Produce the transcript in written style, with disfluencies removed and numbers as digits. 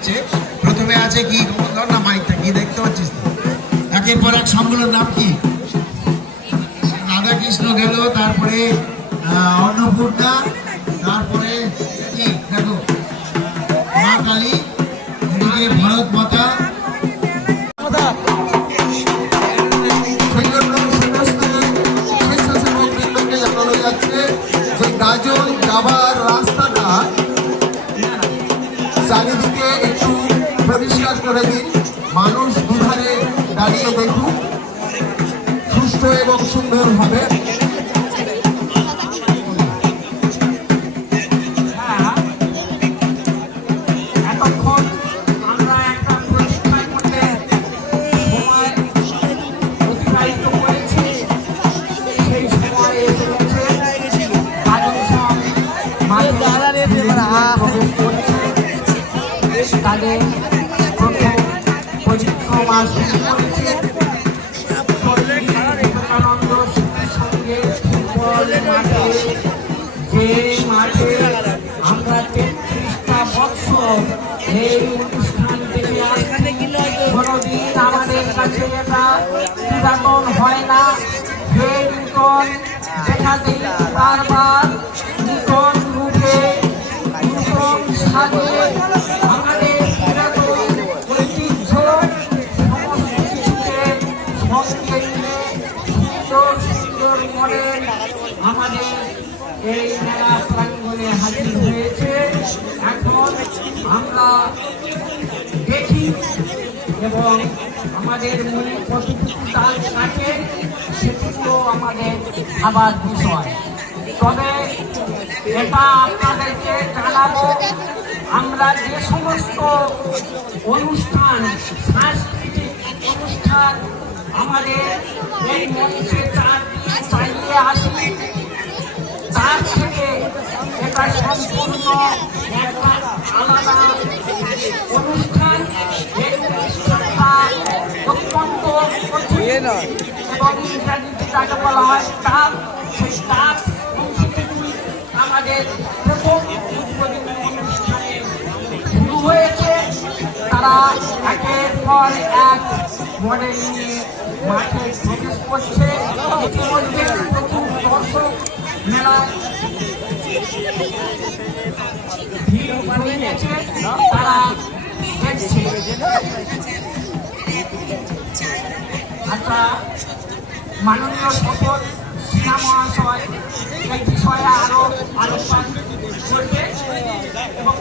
যাচ্ছে। প্রথমে আছে কি ধর না মাইকটা কি দেখতে পাচ্ছিস তো, একের পর এক সবগুলোর নাম কি, রাধাকৃষ্ণ গেল, তারপরে অন্নপূর্ণা, তারপরে কি দেখো মা কালী, এদিকে ভারত মাতা। জানানো যাচ্ছে যে গাজন যাবার রাস্তাটা চারিদিকে একটু পরিষ্কার করে দিন, মানুষ দুধারে দাঁড়িয়ে দেখুন সুষ্ঠু এবং সুন্দরভাবে। তাদের প্রথম পরিক্রমা শুরু করেছে বিবেকানন্দ সঙ্গে ফুটবল মাঠে, যে মাঠে আমরা ৩৩টা বছর এই অনুষ্ঠান থেকে কোনোদিন আমাদের কাছে এটা পুরাতন হয় না। যে নূতন দেখা দিই বারবার নূতন রূপে নূতন সাজে আমাদের পুরাতন ঐতিহ্য সমস্ত কিছুকে সঙ্গে নিয়ে সুন্দর সুন্দর মডেল আমাদের এই মেলা প্রাঙ্গণে হাজির হয়েছে। এখন আমরা দেখি এবং আমাদের মনে কতটুকু ডাল কাটে সেটুকু আমাদের আবার বিষয়। তবে এটা আপনাদেরকে জানাবো, আমরা যে সমস্ত অনুষ্ঠান, সাংস্কৃতিক অনুষ্ঠান আমাদের এই মঞ্চে চালিয়ে আসি, তার থেকে এটা সম্পূর্ণ একটা আলাদা অনুষ্ঠান। এই অনুষ্ঠানটা অত্যন্ত কঠিন এবং ইংরাজিতে যাকে বলা হয় টাফ। সেই টাফ আমাদের প্রথম উদ্বোধনী অনুষ্ঠানে শুরু হয়েছে। তারা একের পর এক মডেল নিয়ে মাঠে প্রবেশ করছে। ইতিমধ্যে প্রচুর দর্শক মেলায় ভিড় হয়ে গেছে, তারা দেখছে। আচ্ছা, মাননীয় শপথ সিনা মহাশয় এই বিষয়ে আরো আলোচনা করবে এবং